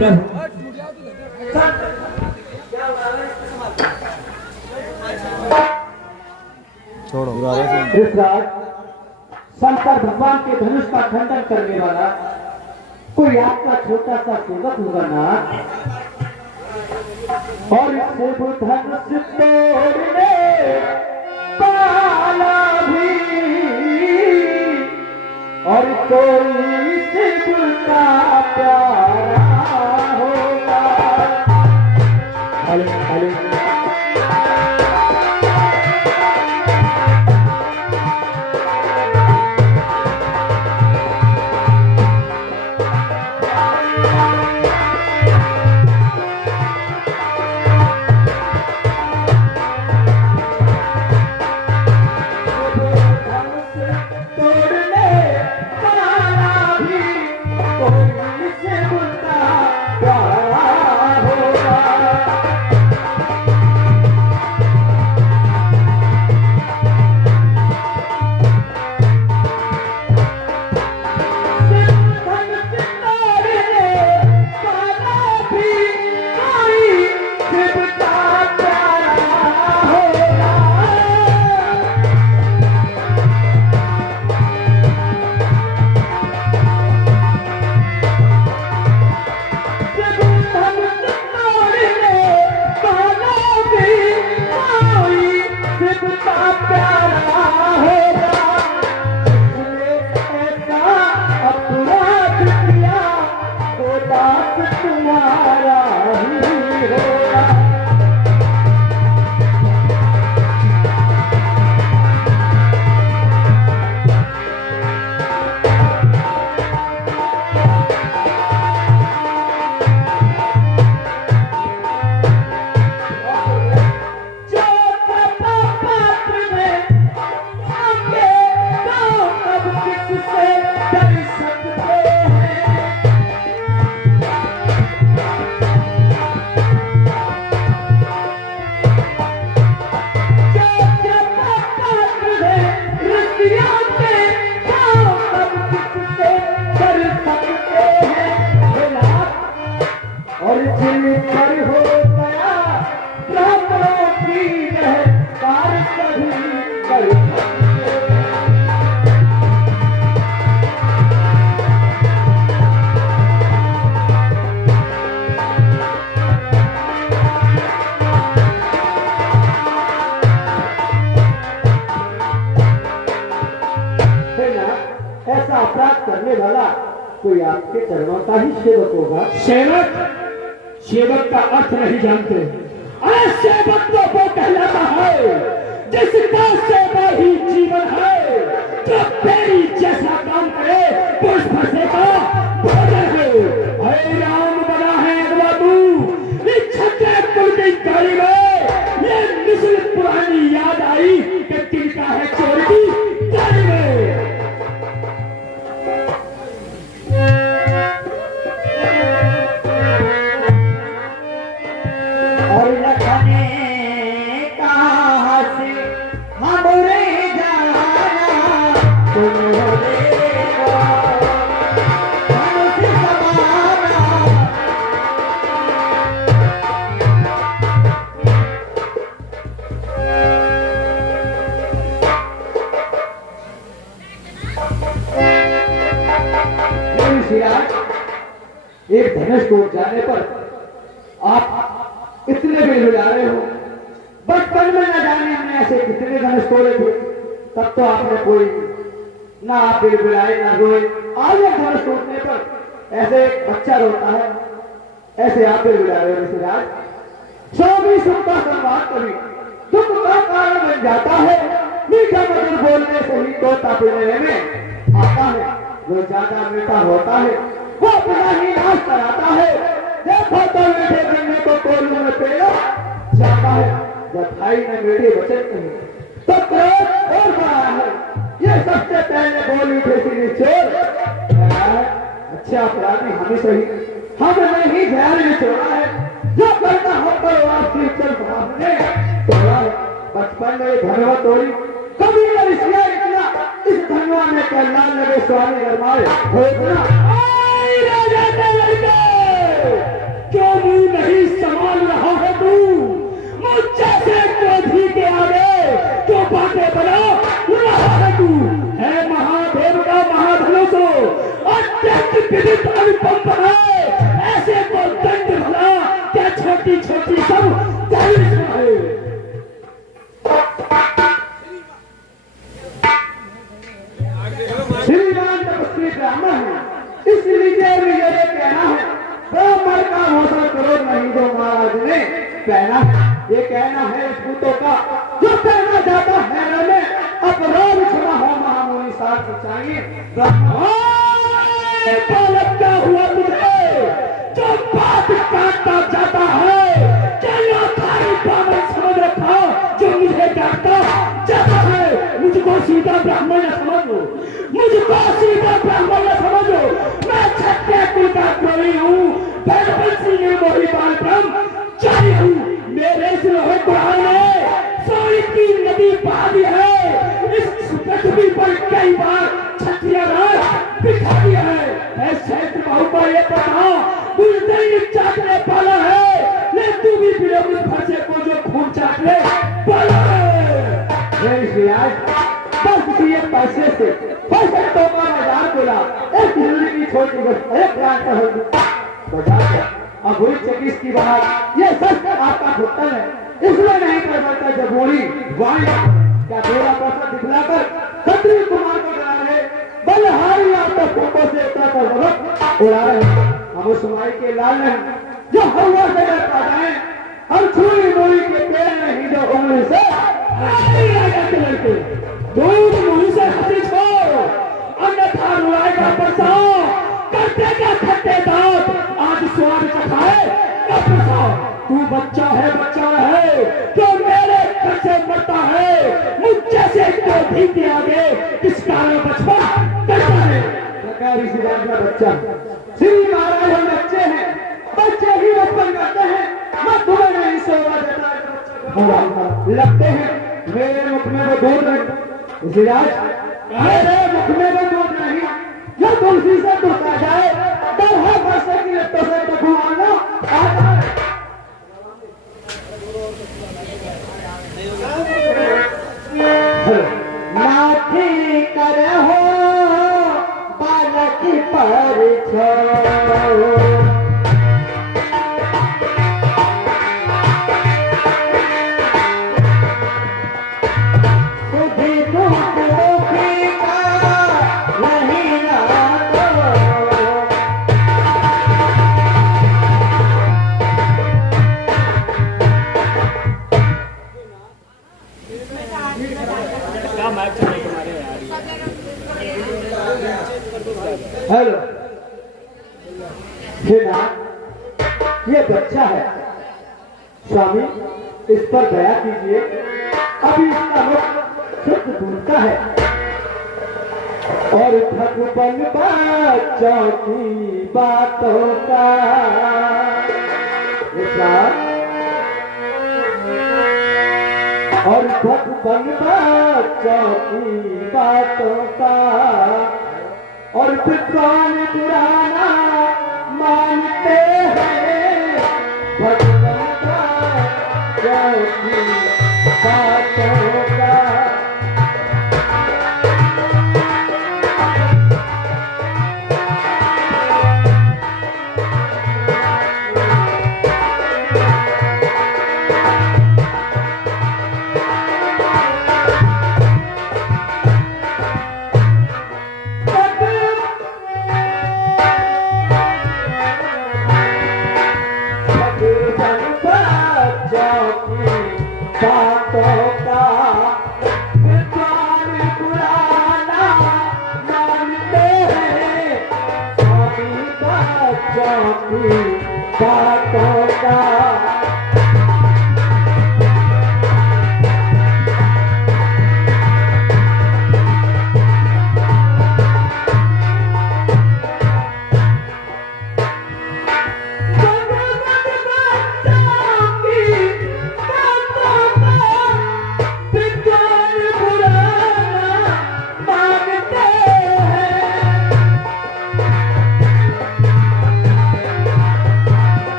प्रभु। छोड़ो ऋषराज, शंकर भगवान के धनुष का खंडन करने वाला कोई आपका छोटा सा सेवक होगा ना, और इससे वो धनुष तोड़ने वाला भी, और कोई शिव का प्यारा होगा। हेलो हेलो ऐसा अपराध करने वाला कोई आपके चरणों का ही सेवक होगा। सेवक, सेवक का अर्थ नहीं जानते। अरे सेवक तो वो कहलाता है जिसका सेवा ही जीवन है, जो तेरी जैसा काम करे पुरुष फंसे का भोजन है। अरे राम बना है बाबू, इस छठे कुल की गाड़ी में ये मिसल पुरानी याद आई कि तिनका है चोर की गाड़ी में। एक धनुष टूट जाने पर आप इतने बेल जा रहे हो। बचपन में न जाने हमने ऐसे कितने धनुष तोड़े थे, तब तो आपने कोई ना आप बिलबिलाए ना रोए। आज एक धनुष टूटने पर ऐसे एक बच्चा रोता है, ऐसे आप बिलबिला रहे हो। ऋषिराज, सो भी सुनता संवाद कभी दुख का कारण बन जाता है। मीठा मधुर बोलने से ही तोता पीने में आता है। जो ज्यादा मीठा होता है वो अपना ही नाश कराता है। देखो तो मीठे गन्ने को कोल्हू में पेड़ा जाता है, जब भाई ने मीठी बचत नहीं तो क्रोध और बढ़ा है। ये सबसे पहले बोल उठे थे चोर। अच्छा अपराधी हमें सही, हमने ही ध्यान में छोड़ा है। जो करना हो करो आपकी चल हमने तोड़ा है। बचपन में धनवा तोड़ी कभी न रिश्या इतना, इस धनवा में कल्याण लगे स्वामी गरमाए भोजना। राजा दंड विदित अनुपम है, ऐसे को दंड भला क्या छोटी छोटी सब दलित है। श्रीमान तपस्वी ब्राह्मण है, इसलिए मुझे ये कहना है, ब्राह्मण का भोजन करो नहीं जो महाराज ने कहना है। ये कहना है इस भूतों का जो कहना जाता है में अपराध क्षमा हो महामुनि साथ चाहिए। लगता हुआ मुझे जो बात काटता जाता है, चलो थारी पावन समझ रखा जो मुझे काटता जाता है। मुझको सीधा ब्राह्मण न समझो, मुझको सीधा ब्राह्मण न समझो। मैं क्षत्रिय कुल का द्रोही हूँ, भगवंशी ने मोही बाल ब्रह्म चाही हूँ। मेरे से लोहे कुरान है, सोई की नदी बहादी है। इस पृथ्वी पर कई बार क्षत्रिय राज बिखा दिया है। क्षेत्र बाहु पर ये पता बुलंद चाटने वाला है, ले तू भी विरोध फंसे को जो खून चाट ले वाला है। बस ये पैसे से पैसे तो का बाजार बोला, एक जिंदगी की छोटी बस एक लाख का होगी बाजार। अब हुई 26 की बात, ये सब आपका भुगतान है, इसलिए नहीं कर सकता। जब बोली वाणी क्या बोला पैसा दिखलाकर खत्री कुमार को डरा रहे, बलहारी आपका फोटो से इतना कर उड़ा रहे। हम उस समाई के लाल नहीं जो हवा से डर पा जाए, हम छुरी मोरी के पेड़ नहीं जो उंगली से लड़के दूध मुंह से हंसी छोड़, अन्यथा रुलाएगा परसा, करते क्या खट्टे दांत, आज स्वाद चखाए कब परसा। तू बच्चा है जो मेरे घर से मरता है, मुझे से तो भी के आगे किस कारण बचपन करता है। इसी बात का बच्चा श्री महाराज हम बच्चे हैं, बच्चे ही बचपन करते हैं। मैं तुम्हें नहीं सोवा देता लगते हैं, मेरे मुख में वो दूध नहीं, मेरे मुख में वो दूध नहीं जो तुलसी से टूटा जाए। डर है वर्षे की लट्टों से भगवाना आता है। लाठी करहो बालक पर छो, हेलो ये बच्चा है स्वामी, इस पर दया कीजिए। अभी इसका मुख शुद्ध ढूंढता है और भगवान बच्चों की बातों का और भगवान बच्चों की बातों का और विद्वान पुराना मानते हैं। भगवान बच्चों की बातों का बातों का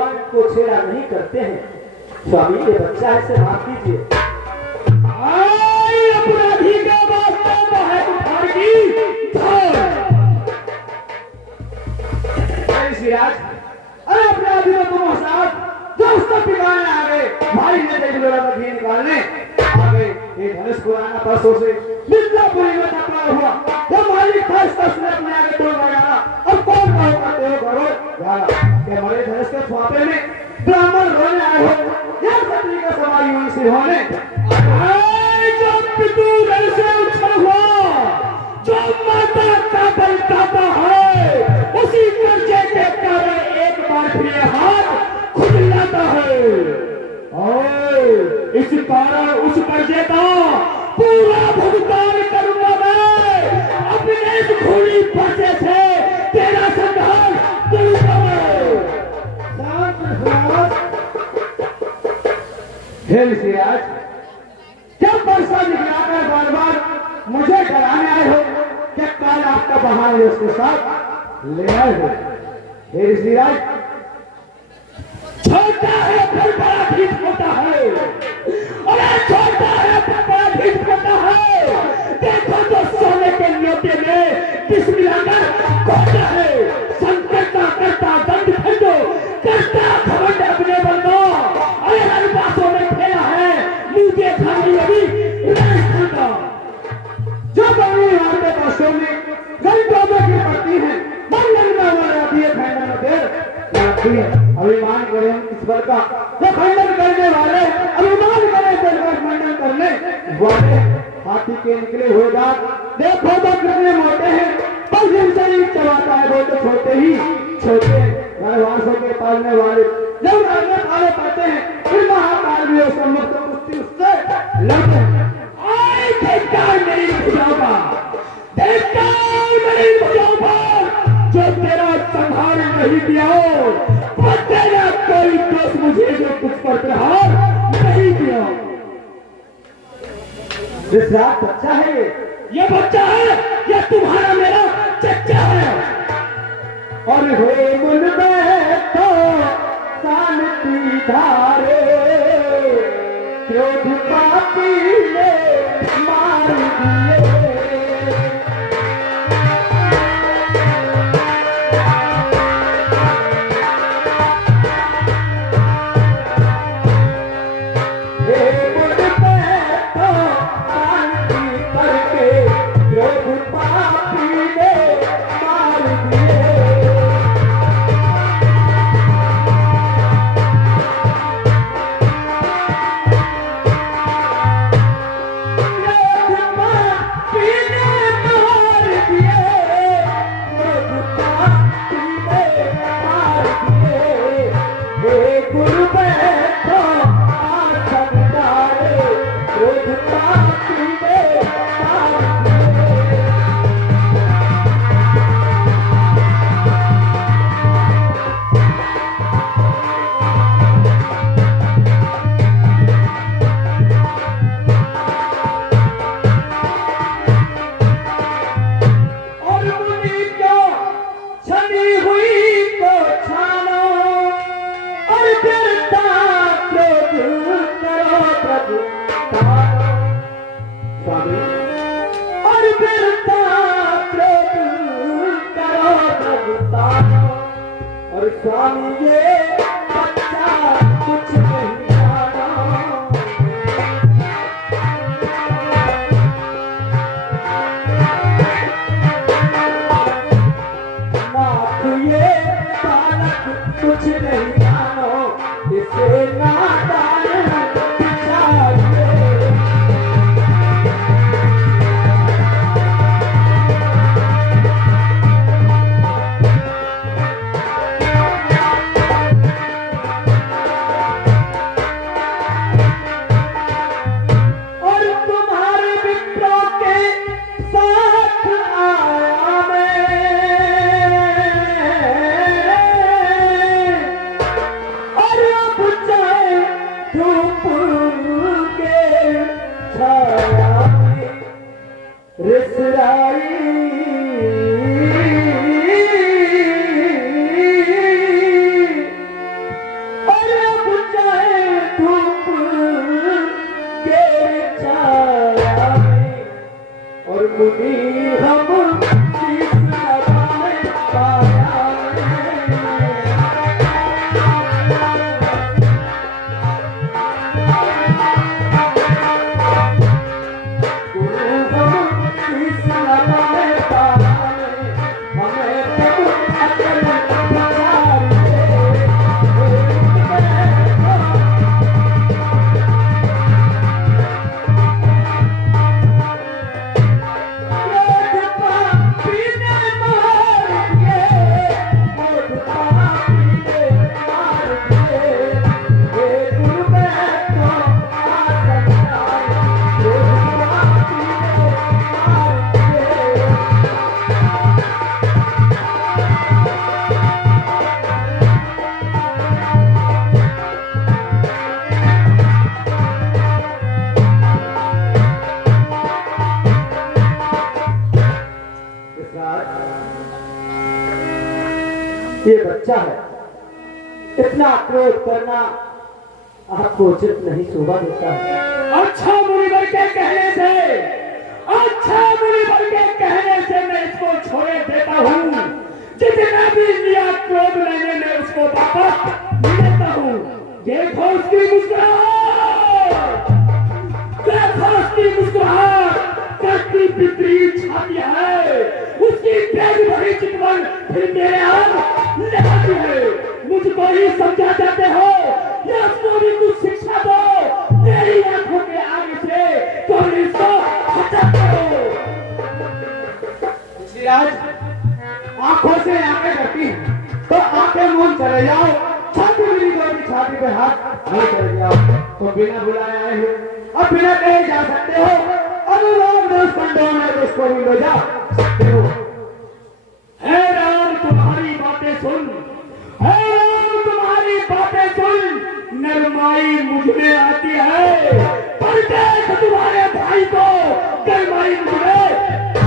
भगवान को छेड़ा नहीं करते हैं। स्वामी ये बच्चा है, से माफ कीजिए। आई अपराधी का वास्ता है उठार की सिराज, अरे अपराधी को तुम साथ जो उसको पिघाने आ गए, भाई ने देख लिया था घी निकालने आ गए। ये धनुष पुराना परसों से मिर्जापुरी में टकरा हुआ, जब मालिक था इसका उसने अपने आगे तोड़ लगाया। अब कौन कहो करते हो घरों के मरे धनुष के छुआपे में ब्राह्मण रोने आए हो या क्षत्रिय का समाई हुई सिंहों ने जो पितू से उछल हुआ, जो माता का बल खाता है, उसी कर्जे के कारण एक बार फिर हाथ खुजलाता है। और इस कारण उस कर्जे का पूरा भुगतान करूंगा मैं। अपने इस खूनी पर्चे से तेरा संहार करूंगा मैं। हे सिराज, जब वर्षा दिखलाकर बार बार मुझे डराने आए हो, क्या काल आपका बहाने उसके साथ ले आए हो? हे सिराज, छोटा है फिर बड़ा ठीक होता है, अरे छोटा है फिर बड़ा ठीक होता है। देखो तो सोने के लोटे में बिस्मिल्लाह कहता है, संकटा करता दंड खंडो करता घमंड अपने बंदो। अरे हर बातों में खेला है, मुझे खाली अभी खंडा जो पानी मारते पासों में घंटों में गिर पड़ती है, मन लगना वाला दिए खंडन में देर लगती है। अभिमान करें इस पर का, जो खंडन करने वाले अभिमान करें तेरे खंडन करने वाले। हाथी के निकले हुए दांत देखो तो कितने मोटे हैं, बस इनसे ही चबाता है वो तो छोटे ही छोटे। घरवासों के पालने वाले जब घर में पाले पाते हैं, फिर महाकाल भी उसका मुक्त कुश्ती उससे लड़ते हैं। देखता मेरी भुजाओं का, देखता मेरी भुजाओं पर, जो तेरा संहार नहीं किया हो, वो तेरा कोई दोस्त मुझे जो कुछ पर प्रहार नहीं किया। विश्राम बच्चा है ये बच्चा है, ये तुम्हारा मेरा चच्चा है। और हो मुन में तो शांति धारे, क्रोध पापी ने मार दिए। स्वामी ये बच्चा कुछ नहीं जाना, नाथ ये बालक कुछ नहीं जानो, इसे नादान बिचारिए। मुनि हम शीश नवाने पाया गुरु हम शीश नवाने पाया हमें प्रभु अकल ये बच्चा है, इतना क्रोध करना आपको उचित नहीं शोभा देता है। अच्छा मुनिवर के कहने से, अच्छा मुनिवर के कहने से मैं इसको छोड़े देता हूँ। जितना भी लिया क्रोध मैंने मैं उसको वापस लेता हूँ। देखो उसकी मुस्कुराहट, देखो उसकी मुस्कुराहट कैसी विपरीत छाती है। उसकी प्यारी भरी चितवन फिर मेरे हाथ लगाती है। मुझको ही समझा जाते हो या उसको भी कुछ शिक्षा दो। मेरी आंखों के आगे से तुम इसको हटा करो। श्रीराज, आंखों से आंखें करती हैं तो आंखें मूंद चले जाओ। छाती मेरी गोरी छाती पे हाथ नहीं चले जाओ। तो बिना बुलाए आए हो और बिना कहे जा सकते हो। अनुराग दोष खंडों में उसको भी ले जा सकते हो। हे राम तुम्हारी बातें सुन, हे राम तुम्हारी बातें सुन। नरमाई मुझ में आती है पर देख तुम्हारे भाई को गरमाई मुझ में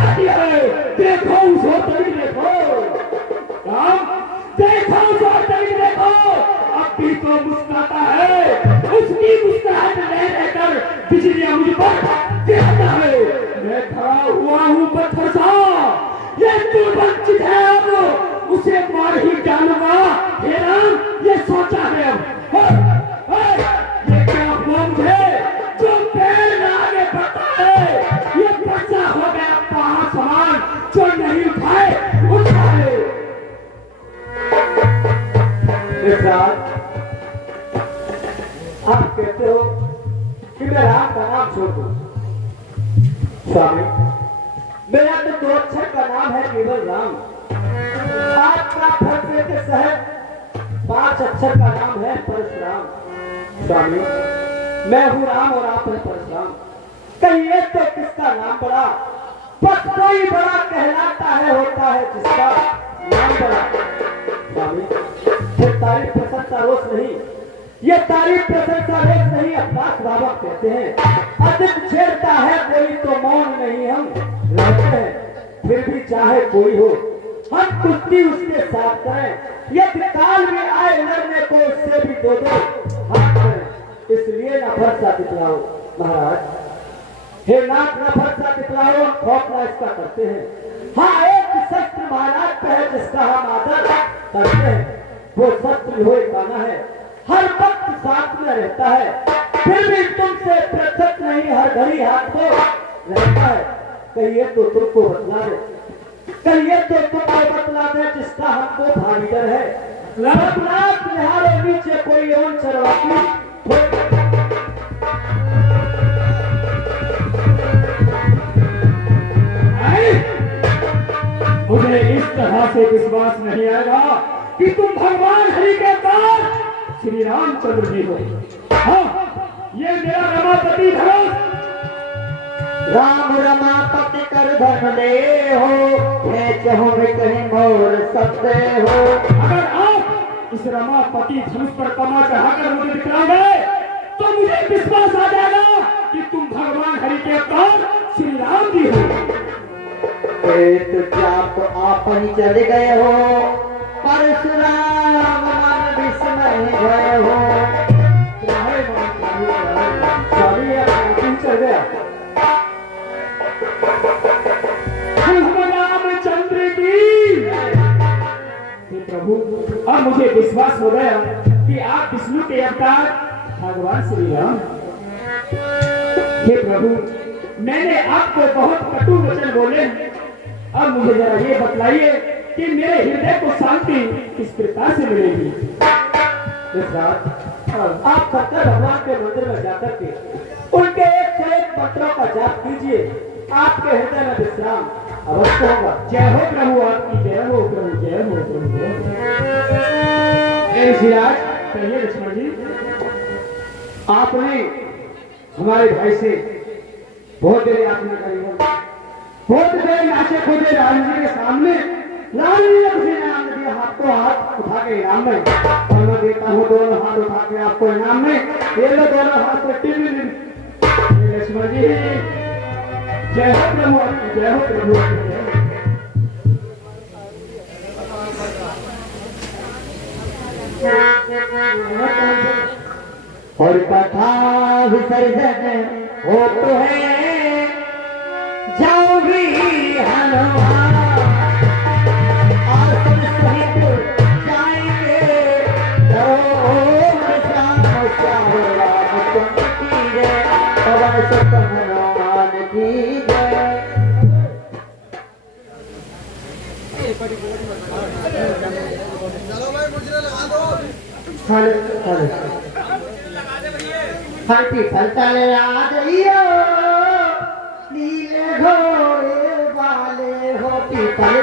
आती है। देखो उस होटल देखो राम, देखो उस होटल देखो अब भी तो मुस्कुराता है। उसकी मुस्कुराहट ले लेकर बिजलियां मुझ पर गिरता है। मैं खड़ा हुआ हूँ पत्थर सा, ये दुर्वंचित है अब उसे मार ही डालूंगा। हे राम ये सोचा है अब ये क्या बम है जो पेड़ में आगे बढ़ता है। ये बच्चा हो गया पहाड़ समान जो नहीं उठाए उठाए। आप कहते हो कि मैं राम का नाम छोड़ दूं। स्वामी, मेरा तो 2 अक्षर का नाम है केवल राम। आपका फरसे के शहर 5 अक्षर का नाम है परशुराम। स्वामी, मैं हूँ राम और आप हैं परशुराम। कहिए तो किसका नाम बड़ा? बस कोई बड़ा कहलाता है, होता है जिसका नाम बड़ा। स्वामी, ये तारीफ प्रशंसा रोष नहीं, ये तारीफ प्रशंसा रोष नहीं, अभ्यास भावक कहते हैं। अधिक छेड़ता है कोई तो मौन नहीं हम रहते हैं। फिर भी चाहे कोई हो हम कुश्ती उसके साथ करें। यदि काल में आए लड़ने को उससे भी 2-2 हाथ करें। इसलिए न भरोसा दिखलाओ महाराज, हे नाथ न भरोसा दिखलाओ, खौफ न इसका करते हैं। हाँ, एक शस्त्र महाराज पे है जिसका हम आदर करते हैं। वो शस्त्र लोहे काना है, हर वक्त साथ में रहता है। फिर भी तुमसे पृथक नहीं, हर घड़ी हाथ को रहता है। कहिए तो तुमको बतला दे, कहिए तो तुमको बतला दे जिसका हमको भारी डर है। लाख निहारो नीचे कोई और चरवाती मुझे इस तरह से विश्वास नहीं आएगा कि तुम भगवान हरि के दास श्री रामचंद्र जी हो। हाँ, ये मेरा रमापति धनुष राम रमापति कर धन दे हो, चहु में कहीं मोर सकते हो। अगर आप इस रमापति धनुष पर कमा चढ़ाकर मुझे दिखलाओगे तो मुझे विश्वास आ जाएगा कि तुम भगवान हरि के दास श्री राम जी हो। तो क्या तो आप ही चले गए हो, परशुराम मन विस्मय गए हो। चल गया। अब मुझे विश्वास हो गया कि आप विष्णु के अवतार भगवान श्री राम। हे प्रभु, मैंने आपको बहुत कटु वचन बोले, अब मुझे जरा ये बतलाइए कि मेरे हृदय को शांति किस प्रकार से मिलेगी। आप शंकर भगवान के मंदिर में जाकर के उनके एक से एक मंत्रों का जाप कीजिए, आपके हृदय में विश्राम अवश्य होगा। जय हो प्रभु, आपकी जय हो प्रभु, जय हो प्रभु, जय हो। ऋषिराज, कहिए लक्ष्मण जी। आपने हमारे भाई से बहुत देर याचना करी है, बहुत देर नाचे खोजे राम जी के सामने। राम जी ने मुझे इनाम दिया, हाथ को हाथ उठा के इनाम में, और मैं देता हूँ दोनों हाथ उठा के आपको इनाम में। ये लो दोनों हाथ मिट्टी में। लक्ष्मण जी, जय हो प्रभु, आपकी जय हो प्रभु, आपकी जय हो। और कथा विसर्जन हो तो है, जाओ भी हनुमान और सब सहित जाएंगे, ओम श्याम श्याम रामचंद्र की जय, पवन सुत हनुमान की जय। हल्की फलतल राजइयो, नीले घोड़े वाले हो पीपल